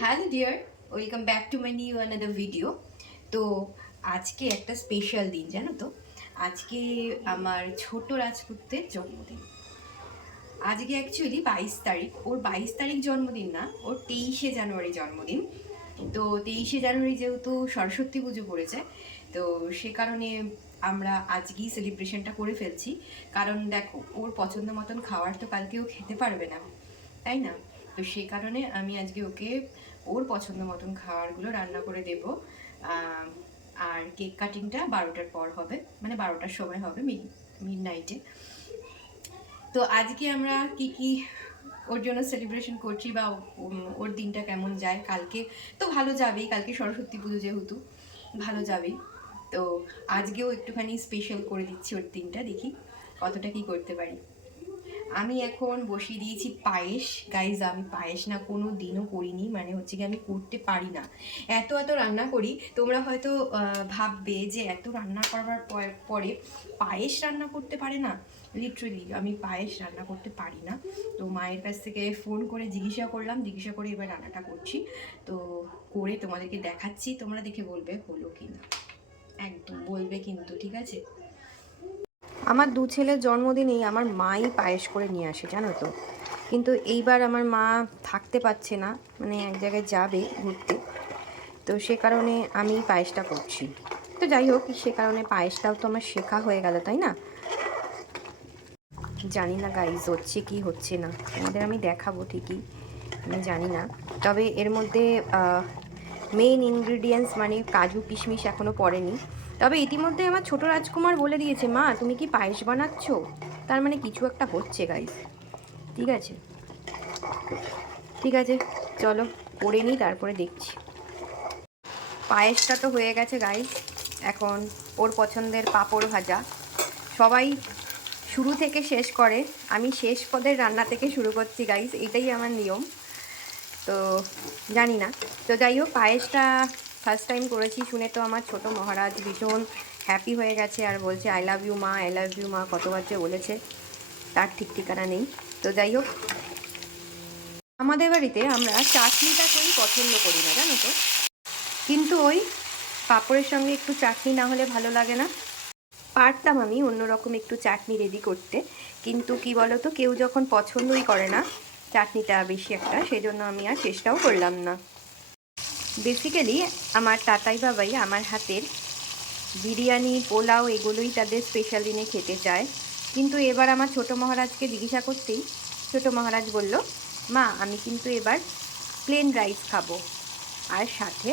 Hello dear, welcome back to my new another video. তো আজকে একটা স্পেশাল দিন, জানো তো। আজকে আমার ছোট রাজপুত্রের জন্মদিন। আজকে অ্যাকচুয়ালি 22 তারিখ, ওর 22 তারিখ জন্মদিন না, ওর 23শে জানুয়ারি জন্মদিন। তো 23শে জানুয়ারি যেহেতু সরস্বতী পুজো পড়েছে, তো সে কারণে আমরা আজকেই সেলিব্রেশনটা করে ফেলছি। কারণ দেখো, ওর পছন্দ মতন খাবার তো কালকে ও খেতে পারবে না, তাই না? তো সে কারণে আমি আজকে ওকে ওর পছন্দ মতন খাবারগুলো রান্না করে দেব। আর কেক কাটিংটা 12টার পর হবে, মানে 12টার সময় হবে, মিড নাইটে। তো আজকে আমরা কি কি ওর জন্য সেলিব্রেশন করছি বা ওর দিনটা কেমন যায়। কালকে তো ভালো যাবেই, কালকে সরস্বতী পুজো যেহেতু ভালো যাবেই। তো আজকেও একটুখানি স্পেশাল করে দিচ্ছি ওর দিনটা, দেখি কতটা কি করতে পারি। আমি এখন বসিয়ে দিয়েছি পায়েস। গাইজ, আমি পায়েস না কোনো দিনও করিনি, মানে হচ্ছে কি আমি করতে পারি না। এত রান্না করি, তোমরা হয়তো ভাববে যে এত রান্না করবার পরে পায়েস রান্না করতে পারে না। লিটারেলি আমি পায়েস রান্না করতে পারি না। তো মায়ের কাছ থেকে ফোন করে জিজ্ঞাসা করলাম, জিজ্ঞাসা করে এবার রান্নাটা করছি। তো করে তোমাদেরকে দেখাচ্ছি, তোমরা দেখে বলবে হলো কি না। একদম বলবে কিন্তু, ঠিক আছে? আমার দু ছেলের জন্মদিনেই আমার মাই পায়েস করে নিয়ে আসে, জানো তো। কিন্তু এইবার আমার মা থাকতে পারছে না, মানে এক জায়গায় যাবে ঘুরতে। তো সে কারণে আমি পায়েসটা করছি। তো যাই হোক, সে কারণে পায়েসটাও তো আমার শেখা হয়ে গেল, তাই না? জানি না গাইজ হচ্ছে কি হচ্ছে না, তোমাদের আমি দেখাবো ঠিকই, আমি জানি না। তবে এর মধ্যে মেইন ইনগ্রিডিয়েন্টস মানে কাজু কিশমিশ এখনও পড়েনি। তবে ইতিমধ্যে আমার ছোট রাজকুমার বলে দিয়েছে, মা তুমি কি পায়েস বানাচ্ছ? তার মানে কিছু একটা হচ্ছে গাইজ। ঠিক আছে, ঠিক আছে, চলো করে নিই, তারপরে দেখছি। পায়েসটা তো হয়ে গেছে গাইজ। এখন ওর পছন্দের পাঁপড় ভাজা। সবাই শুরু থেকে শেষ করে, আমি শেষ পদের রান্না থেকে শুরু করছি গাইজ, এটাই আমার নিয়ম। তো জানি না, তো যাই হোক, পায়েসটা ফার্স্ট টাইম করেছি শুনে তো আমার ছোট মহারাজ ভীষণ হ্যাপি হয়ে গেছে, আর বলছে আই লাভ ইউ মা, আই লাভ ইউ মা, কতবার যে বলেছে তার ঠিক ঠিকানা নেই। তো যাই হোক, আমাদের বাড়িতে আমরা চাটনিটাকেই পছন্দ করি না, জানো তো। কিন্তু ওই পাঁপড়ের সঙ্গে একটু চাটনি না হলে ভালো লাগে না। পারতাম আমি অন্যরকম একটু চাটনি রেডি করতে, কিন্তু কি বলো তো, কেউ যখন পছন্দই করে না চাটনিটা বেশি একটা, সেজন্য আমি আর চেষ্টাও করলাম না। বেসিক্যালি আমার তাতাই বাবাই আমার হাতের বিরিয়ানি, পোলাও এগুলোই তাদের স্পেশাল দিনে খেতে চায়। কিন্তু এবার আমার ছোট মহারাজকে জিজ্ঞাসা করতেই ছোট মহারাজ বলল, মা আমি কিন্তু এবার প্লেন রাইস খাবো আর সাথে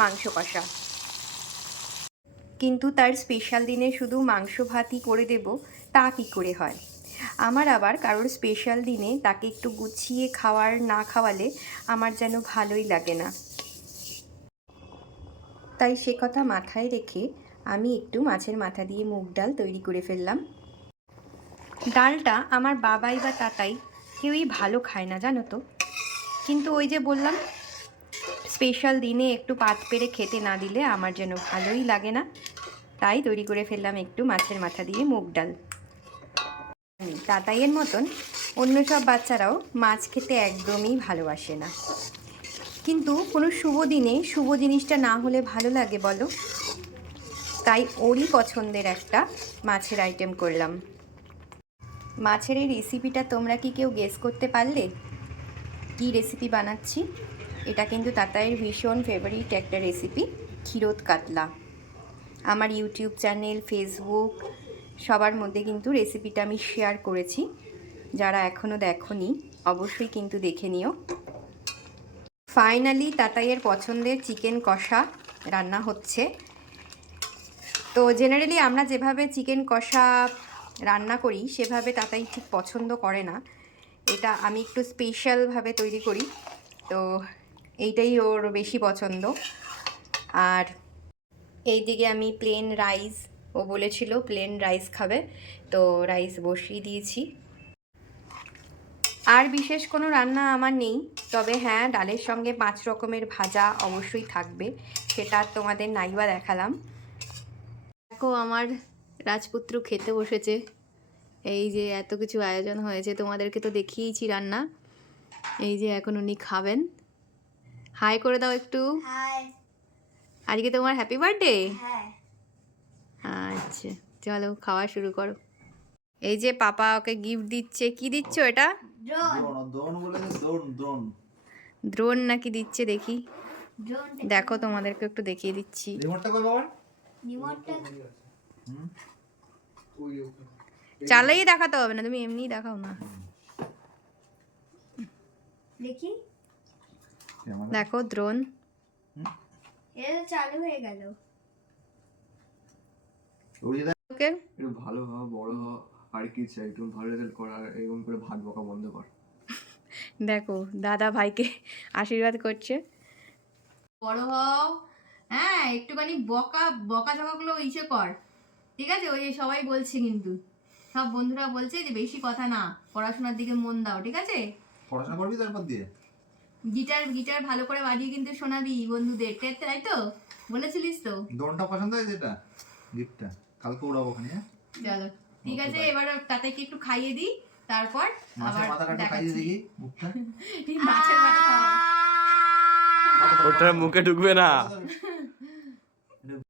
মাংস কষা। কিন্তু তার স্পেশাল দিনে শুধু মাংস ভাতই করে দেব, তা কী করে হয়? আমার আবার কারোর স্পেশাল দিনে তাকে একটু গুছিয়ে খাওয়ার না খাওয়ালে আমার যেন ভালোই লাগে না। তাই সে কথা মাথায় রেখে আমি একটু মাছের মাথা দিয়ে মুগ ডাল তৈরি করে ফেললাম। ডালটা আমার বাবাই বা তাতাই কেউই ভালো খায় না, জানো তো। কিন্তু ওই যে বললাম, স্পেশাল দিনে একটু পাত পেরে খেতে না দিলে আমার যেন ভালোই লাগে না। তাই তৈরি করে ফেললাম একটু মাছের মাথা দিয়ে মুগ ডাল। তাতাইয়ের মতন অন্য সব বাচ্চারাও মাছ খেতে একদমই ভালোবাসে না, কিন্তু কোনো শুভ দিনে শুভ জিনিসটা না হলে ভালো লাগে বলো? তাই ওরই পছন্দের একটা মাছের আইটেম করলাম। মাছের এই রেসিপিটা তোমরা কি কেউ গেস করতে পারলে কি রেসিপি বানাচ্ছি? এটা কিন্তু তাতাইয়ের ভীষণ ফেভারিট একটা রেসিপি, ক্ষীরোদ কাতলা। আমার ইউটিউব চ্যানেল, ফেসবুক সবার মধ্যে কিন্তু রেসিপিটা আমি শেয়ার করেছি। যারা এখনও দেখোনি অবশ্যই কিন্তু দেখে নিও। ফাইনালি তাতাইয়ের পছন্দের চিকেন কষা রান্না হচ্ছে। তো জেনারেলি আমরা যেভাবে চিকেন কষা রান্না করি সেভাবে তাতাই ঠিক পছন্দ করে না, এটা আমি একটু স্পেশালভাবে তৈরি করি, তো এইটাই ওর বেশি পছন্দ। আর এইদিকে আমি প্লেন রাইস, ও বলেছিল প্লেন রাইস খাবে, তো রাইস বসিয়ে দিয়েছি। আর বিশেষ কোনো রান্না আমার নেই, তবে হ্যাঁ, ডালের সঙ্গে 5 রকমের ভাজা অবশ্যই থাকবে, সেটা তোমাদের নাইবা দেখালাম। দেখো আমার রাজপুত্র খেতে বসেছে, এই যে এত কিছু আয়োজন হয়েছে, তোমাদেরকে তো দেখিয়েছি রান্না। এই যে এখন উনি খাবেন, হাই করে দাও একটু। হাই। আজকে তোমার হ্যাপি বার্থডে। হ্যাঁ। আচ্ছা চলো খাওয়া শুরু করো। এই যে পাপা ওকে গিফট দিচ্ছে, কি দিচ্ছ এটা? ড্রোন বলে ড্রোন দ্রোণ নাকি দিচ্ছে দেখি, ড্রোন দেখো তোমাদেরকে একটু দেখিয়ে দিচ্ছি। রিমোটটা কই বাবা? রিমোটটা চালিয়ে দেখাতে হবে না, তুমি এমনিই দেখাও না। দেখি। দেখো দ্রোণ। এটা তো চালু হয়ে গেল। ওকে একটু ভালো হ, বড় হ, আর কি চাই? একটু ভালো রেজাল্ট কর, আর এরকম করে ভাত বকা বন্ধ কর। দেখো দাদা ভাইকে আশীর্বাদ করছে। বড় হও, হ্যাঁ একটুখানি বকা বকা ঝকাগুলো ইসে কর, ঠিক আছে? ওই যে সবাই বলছে, কিন্তু সব বন্ধুরা বলছে যে বেশি কথা না, পড়াশোনার দিকে মন দাও, ঠিক আছে? পড়াশোনা করবি তারপর দিয়ে গিটার গিটার ভালো করে বাজিয়ে কিন্তু শোনাবি বন্ধুদের, তাই তো বলেছিলিস তো? ড্রোনটা পছন্দ হয়েছে, এটা গিফটটা কালকে উড়াবো ওখানে। চলো ঠিক আছে, এবার তাদেরকে একটু খাইয়ে দিই, তারপর মাছের আবার মাথাটা একটু খাইয়ে দেখাচ্ছি। দেখি মুখটা। এই মাছের মাথা খাওয়াবো। ওটা মুখে ঢুকবে না।